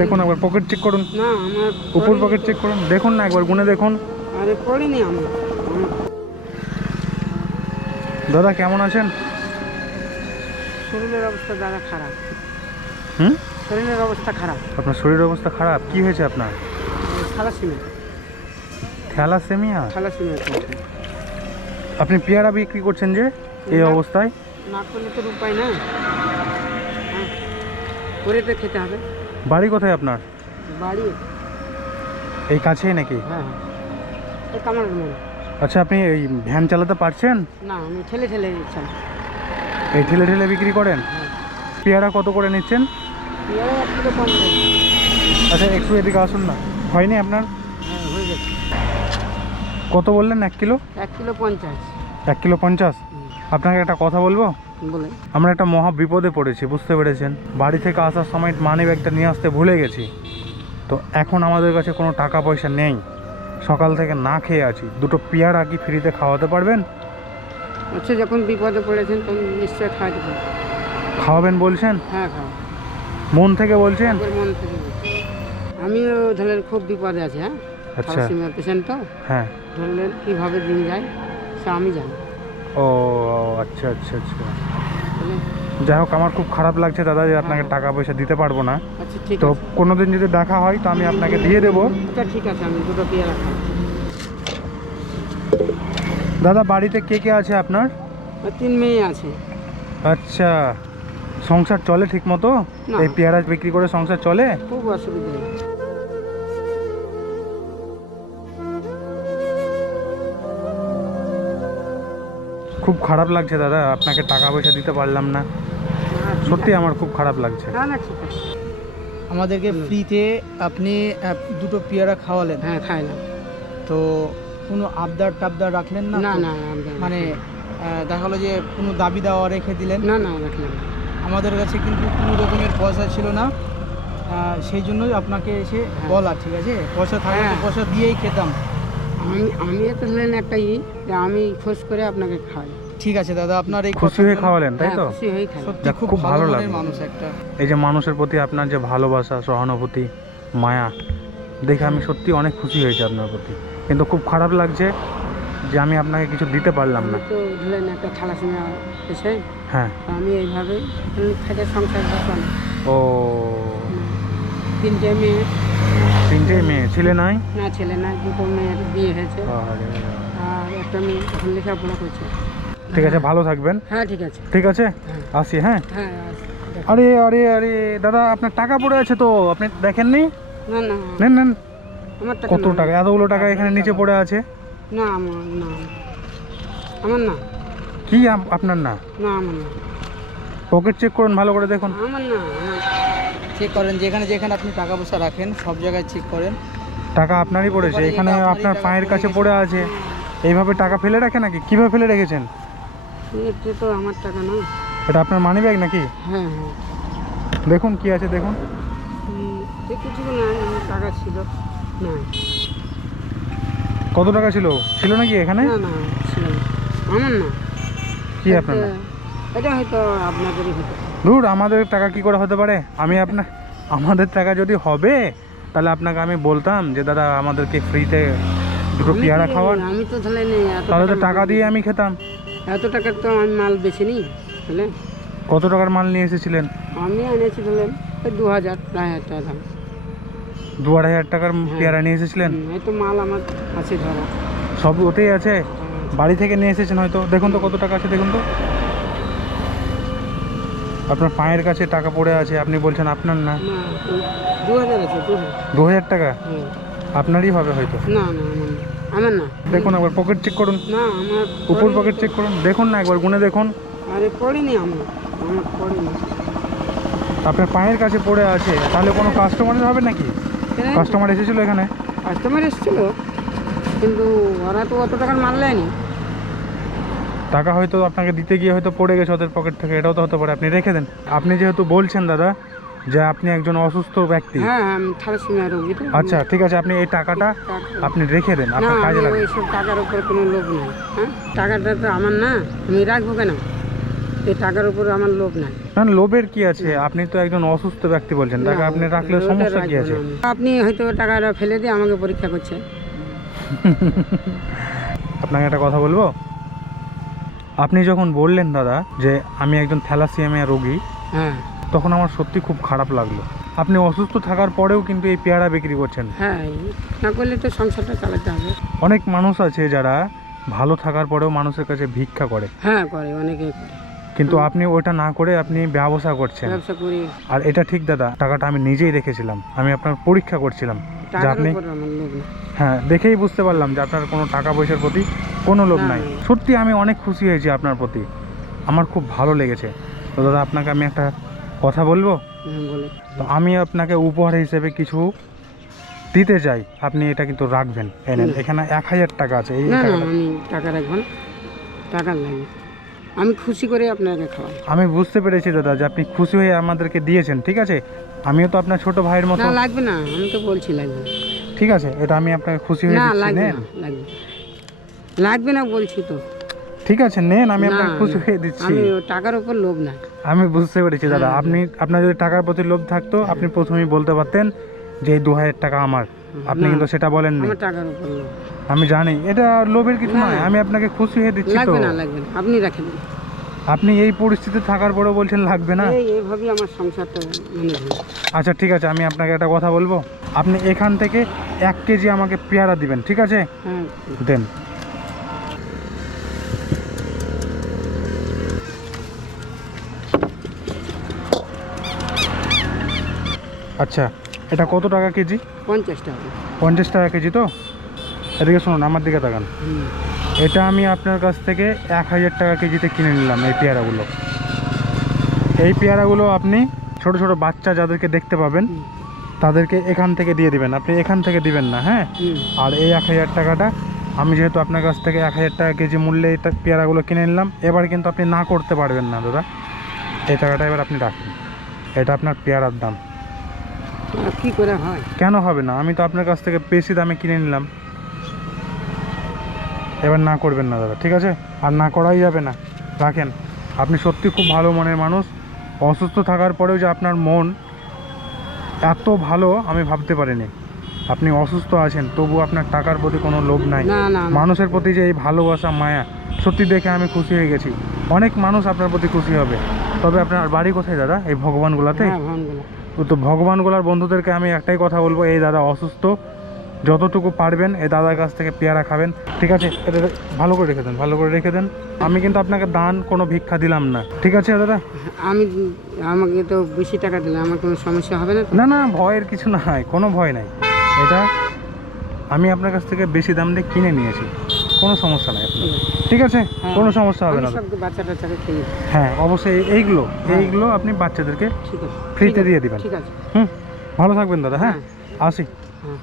দেখুন একবার pocket check করুন। না আমার উপর পকেট চেক করুন, দেখুন না একবার গুনে দেখুন। আরে পড়িনি আমার। দাদা কেমন আছেন? শরীরের অবস্থা দাদা খারাপ। হুম, শরীরের অবস্থা খারাপ। আপনার শরীরের অবস্থা খারাপ? কি হয়েছে আপনার? থ্যালাসেমিয়া। থ্যালাসেমিয়া? থ্যালাসেমিয়া। আপনি পেয়ারা বিক্রি করছেন যে এই অবস্থায়? না করলে তো উপায় নাই, করে তো খেতে হবে। বাড়ি কোথায় আপনার? বাড়ি এই কাছেই নাকি? হ্যাঁ, এই কামারের মোড়। আচ্ছা, আপনি এই ভ্যান চালাতে পারছেন? না, আমি ঠেলে ঠেলে চালাই। এই ঠেলে ঠেলে বিক্রি করেন? হ্যাঁ। পেয়ারা কত করে নিচ্ছেন? পেয়ারা 1 কিলো 50। আচ্ছা, একটু এদিকে আসুন না। হয়নি আপনার? হ্যাঁ, হয়ে গেছে। কত বললেন? 1 কিলো? 1 কিলো 50। 1 কিলো 50? আপনাকে একটা কথা বলবো? বলে আমরা একটা মহা বিপদে পড়েছি, বুঝতে পেরেছেন? বাড়ি থেকে আসার সময় মানি ব্যাগটা নিয়ে আসতে ভুলে গেছি। তো এখন আমাদের কাছে কোনো টাকা পয়সা নেই, সকাল থেকে না খেয়ে আছি। দুটো পেয়ারা কি ফ্রিতে খাওয়াতে পারবেন? আচ্ছা, যখন বিপদে পড়েছেন তখন নিশ্চয় খাওয়াতে পারবেন। খাওয়াবেন বলছেন? হ্যাঁ, খাওয়া। মন থেকে বলছেন? মন থেকে বলছি। আমিও ধরলেন খুব বিপদে আছি। হ্যাঁ, আচ্ছা। থ্যালাসেমিয়া পেশেন্ট তো। হ্যাঁ। ধরলেন কীভাবে দিন যায় সে আমি জানি। ও আচ্ছা আচ্ছা আচ্ছা। বুঝলেন? যাই হোক, আমার খুব খারাপ লাগছে দাদা যে আপনাকে টাকা পয়সা দিতে পারবো না। আচ্ছা, ঠিক তো আছে। কোনোদিন যদি দেখা হয় তো আমি আপনাকে দিয়ে দেবো। আচ্ছা, ঠিক আছে, আমি দুটো পেয়ারা খাই। দাদা বাড়িতে কে কে আছে আপনার? 3 মেয়ে আছে। আচ্ছা, সংসার চলে ঠিক মতো? না। এই পেয়ারা বিক্রি করে সংসার চলে? খুব অসুবিধা। খুব খারাপ লাগছে দাদা, আপনাকে টাকা পয়সা দিতে পারলাম না। সত্যি আমার খুব খারাপ লাগছে। না না, ঠিক আছে। আমাদেরকে ফ্রিতে আপনি দুটো পেয়ারা খাওয়ালেন। হ্যাঁ, খাইলাম। তো কোনো আবদার টাবদার রাখলেন না? না তো? না, মানে দেখা হলো যে কোনো দাবি দাওয়া রেখে দিলেন? না না, রাখলাম। আমাদের কাছে কিন্তু কোনো রকমের পয়সা ছিল না, সেই জন্যই আপনাকে এসে বলা। ঠিক আছে, পয়সা থাকলে তো হ্যাঁ। পয়সা দিয়েই খেতাম। আমি তো ধরলেন একটা যে আমি খোঁজ করে আপনাকে খাই। ঠিক আছে দাদা, আপনার এই খুশি হয়ে খাওয়ালেন তাই তো? খুশি হয়ে খাই। সত্যি যাক, খুব খুব ভালো ভালো লাগলো। মানুষ একটা। এই যে মানুষের প্রতি আপনার যে ভালোবাসা, সহানুভূতি, মায়া দেখে আমি সত্যি অনেক খুশি হয়েছি আপনার প্রতি। কিন্তু খুব খারাপ লাগছে যে আমি আপনাকে কিছু দিতে পারলাম না। আমি তো ধরলেন একটা থ্যালাসেমিয়া পেশেন্ট। হ্যাঁ। আমি এইভাবে খেতে সংসার চলে। ও 3টে মেয়ে। 3টে মেয়ে? ছেলে নাই? না, ছেলে নাই। 2টো মেয়ের বিয়ে হয়েছে। আরে, আর একটা মেয়ে এখন লেখাপড়া করছে। ঠিক আছে, ভালো থাকবেন। হ্যাঁ, ঠিক আছে। ঠিক আছে, আসি। হ্যাঁ। হ্যাঁ, আরে আরে আরে দাদা, আপনার টাকা পড়ে আছে তো, আপনি দেখেননি? না না, নেন নেন। আমার টাকা কত না। টাকা? এতগুলো টাকা এখানে নিচে পড়ে আছে। না, আমার না, আমার না। কি আপনার না? না, আমার না। পকেট চেক করুন, ভালো করে দেখুন। আমার না, চেক করেন, যেখানে যেখানে আপনি টাকা পয়সা রাখেন সব জায়গায় চেক করেন। টাকা আপনারই পড়েছে, এখানে আপনার পায়ের কাছে পড়ে আছে। এইভাবে টাকা ফেলে রাখে নাকি? কিভাবে ফেলে রেখেছেন? এটা তো আমার টাকা না। এটা আপনার মানি ব্যাগ নাকি? হ্যাঁ হ্যাঁ, দেখুন কি আছে দেখুন। কিছু না, আমার টাকা ছিল না। কত টাকা ছিল? ছিল নাকি এখানে? না না, ছিল না। আমার না। কি আপনার না? এটা হয়তো আপনাদেরই হতো। ধুর, আমাদের টাকা কি করে হতে পারে? আমাদের টাকা যদি হবে তাহলে আপনাকে আমি বলতাম যে দাদা আমাদেরকে ফ্রিতে দুটো পেয়ারা খাওয়ান। আমি তো তাহলে নেই, তাহলে তো টাকা দিয়ে আমি খেতাম। এত টাকার তো আমি মাল বেছে নিই। বুঝলেন? কত টাকার মাল নিয়ে এসেছিলেন? আমি এনেছি ধরলেন 2000 টাকা দাম। 2-2500 টাকার পেয়ারা নিয়ে এসেছিলেন? এই তো মাল আমার আছে ধরা। সব ওতেই আছে? বাড়ি থেকে নিয়ে এসেছেন হয়তো। দেখুন তো কত টাকা আছে, দেখুন তো। আপনার পায়ের কাছে টাকা পড়ে আছে, আপনি বলছেন আপনার না। না, 2000 আছে। 2000 টাকা হ্যাঁ। আপনারই হবে হয়তো। না না, আমার না। দেখুন একবার পকেট চেক করুন। না, আমার উপর পকেট চেক করুন, দেখুন না একবার গুনে দেখুন। আরে পড়িনি আমার পড়িনি। আপনার পায়ের কাছে পড়ে আছে, তাহলে কোনো কাস্টমারের হবে নাকি? কাস্টমার এসেছিল এখানে? কাস্টমার এসেছিল, কিন্তু ওরা তো অত টাকার মাল নেয়নি। টাকা হয়তো আপনাকে দিতে গিয়ে হয়তো পড়ে গেছে ওদের পকেট থেকে, এটাও তো হতে পারে। আপনি রেখে দেন। আপনি যেহেতু বলছেন দাদা যে আপনি একজন অসুস্থ ব্যক্তি। হ্যাঁ, আমি থ্যালাসেমিয়া রোগী তো। আচ্ছা ঠিক আছে, আপনি এই টাকাটা আপনি রেখে দেন, না, আপনার কাজে আমি লাগবে। ওইসব টাকার উপর কোনো লোভ নেই। হ্যাঁ, টাকাটা তো আমার না, আমি রাখবো কেন? এই টাকার উপর আমার লোভ নাই। না লোভের কি আছে, আপনি তো একজন অসুস্থ ব্যক্তি বলছেন, টাকা না, আপনি রাখলে ওটা সমস্যা কি রাখবো আছে? না আমি। আপনি হয়তো টাকাটা ফেলে দিয়ে আমাকে পরীক্ষা করছেন। আপনাকে একটা কথা বলবো, আপনি যখন বললেন দাদা যে আমি একজন থ্যালাসিয়ামিয়া রোগী, হ্যাঁ তখন আমার সত্যি খুব খারাপ লাগলো। আপনি অসুস্থ থাকার পরেও কিন্তু এই পেয়ারা বিক্রি করছেন। হ্যাঁ, না করলে তো সংসারটা চালাতে হবে। অনেক মানুষ আছে যারা ভালো থাকার পরেও মানুষের কাছে ভিক্ষা করে, হ্যাঁ করে, অনেকে করে। কিন্তু আপনি ওটা না করে আপনি ব্যবসা করছেন। ব্যবসা করি, আর এটা ঠিক দাদা, টাকাটা আমি নিজেই রেখেছিলাম, আমি আপনার পরীক্ষা করছিলাম যে টাকার আপনি, উপর আমার লোভ নাই। হ্যাঁ দেখেই বুঝতে পারলাম যে আপনার কোনো টাকা পয়সার প্রতি কোনো লোভ না, নাই। না। সত্যি আমি অনেক খুশি হয়েছি আপনার প্রতি, আমার খুব ভালো লেগেছে। তো দাদা আপনাকে আমি একটা কথা বলবো, বলে তো আমি আপনাকে উপহার হিসেবে কিছু দিতে চাই, আপনি এটা কিন্তু রাখবেন। এনেন, হুম। এখানে 1000 টাকা আছে, এই না না, টাকাটা আমি টাকা রাখবো না, টাকা লাগবে। আমি খুশি করে আপনাকে খাওয়াই। আমি বুঝতে পেরেছি দাদা যে আপনি খুশি হয়ে আমাদেরকে দিয়েছেন, ঠিক আছে। আমিও তো আপনার ছোট ভাইয়ের মতো। না লাগবে না, আমি তো বলছি লাগবে না। ঠিক আছে, এটা আমি আপনাকে খুশি হয়ে না দিচ্ছি, লাগবে নেন। না, লাগবে লাগবে না বলছি তো। ঠিক আছে নেন, আমি না, আপনাকে খুশি না, হয়ে দিচ্ছি। আমি ও টাকার উপর লোভ না। আমি বুঝতে পেরেছি দাদা, হ্যাঁ। আপনার যদি টাকার প্রতি লোভ থাকতো আপনি প্রথমেই বলতে পারতেন যে এই 2000 টাকা আমার, আপনি না, কিন্তু সেটা বলেননি। আমার টাকার উপর লোভ। আমি জানি এটা লোভের কিছু না, নয়, না। আমি আপনাকে খুশি হয়ে দিচ্ছি তো। লাগবে না, লাগবে না, আপনি রাখেন। আপনি এই পরিস্থিতি থাকার পরেও বলছেন লাগবে না। এইভাবেই আমার সংসারটা ম্যানেজ হয়। আচ্ছা ঠিক আছে, আমি আপনাকে একটা কথা বলবো, আপনি এখান থেকে 1 কেজি আমাকে পেয়ারা দিবেন, ঠিক আছে? হ্যাঁ দেন। আচ্ছা, এটা কত টাকা কেজি? 50 টাকা। 50 টাকা কেজি তো? এদিকে শুনুন, আমার দিকে তাকান। হুম। এটা আমি আপনার কাছ থেকে 1000 টাকা কেজিতে কিনে নিলাম এই পেয়ারাগুলো। এই পেয়ারাগুলো আপনি ছোট ছোট বাচ্চা যাদেরকে দেখতে পাবেন হুম। তাদেরকে এখান থেকে দিয়ে দিবেন, আপনি এখান থেকে দিবেন না, হ্যাঁ? হুম। আর এই 1000 টাকাটা আমি যেহেতু আপনার কাছ থেকে 1000 টাকা কেজি মূল্যে এই পেয়ারাগুলো কিনে নিলাম, এবার কিন্তু আপনি না করতে পারবেন না দাদা। এই টাকাটা এবার আপনি রাখুন, এটা আপনার পেয়ারার দাম। আর কি করে হয়? কেন হবে না? আমি তো আপনার কাছ থেকে বেশি দামে কিনে নিলাম, এবার না করবেন না দাদা, ঠিক আছে? আর না করাই যাবে না, রাখেন। আপনি সত্যি খুব ভালো মনের মানুষ, অসুস্থ থাকার পরেও যে আপনার মন এত ভালো আমি ভাবতে পারিনি। আপনি অসুস্থ আছেন তবু আপনার টাকার প্রতি কোনো লোভ নাই, না না, মানুষের প্রতি যে এই ভালোবাসা মায়া, সত্যি দেখে আমি খুশি হয়ে গেছি। অনেক মানুষ আপনার প্রতি খুশি হবে। তবে আপনার বাড়ি কোথায় দাদা? এই ভগবানগুলাতে? হ্যাঁ ভগবানগুলো। তো ভগবানগুলার বন্ধুদেরকে আমি একটাই কথা বলবো, এই দাদা অসুস্থ, যতটুকু পারবেন এই দাদার কাছ থেকে পেয়ারা খাবেন, ঠিক আছে? এটা ভালো করে রেখে দেন, ভালো করে রেখে দেন। আমি কিন্তু আপনাকে দান কোনো ভিক্ষা দিলাম না, ঠিক আছে দাদা? আমি, আমাকে তো বেশি টাকা দিলে আমার কোনো সমস্যা হবে না তো? না না, ভয়ের কিছু নাই, কোনো ভয় নাই। এটা আমি আপনার কাছ থেকে বেশি দাম দিয়ে কিনে নিয়েছি, কোনো সমস্যা নাই আপনার, ঠিক আছে? হ্যাঁ, কোনো সমস্যা হবে আমি না। সব বাচ্চা টাচ্চাকে খেয়ে দিই। হ্যাঁ অবশ্যই, এইগুলো হ্যাঁ। এইগুলো আপনি বাচ্চাদেরকে ঠিক আছে, ফ্রিতে ঠিক আছে, দিয়ে দিবেন। ঠিক আছে। হুম, ভালো থাকবেন দাদা, হ্যাঁ? হ্যাঁ। আসি। হ্যাঁ।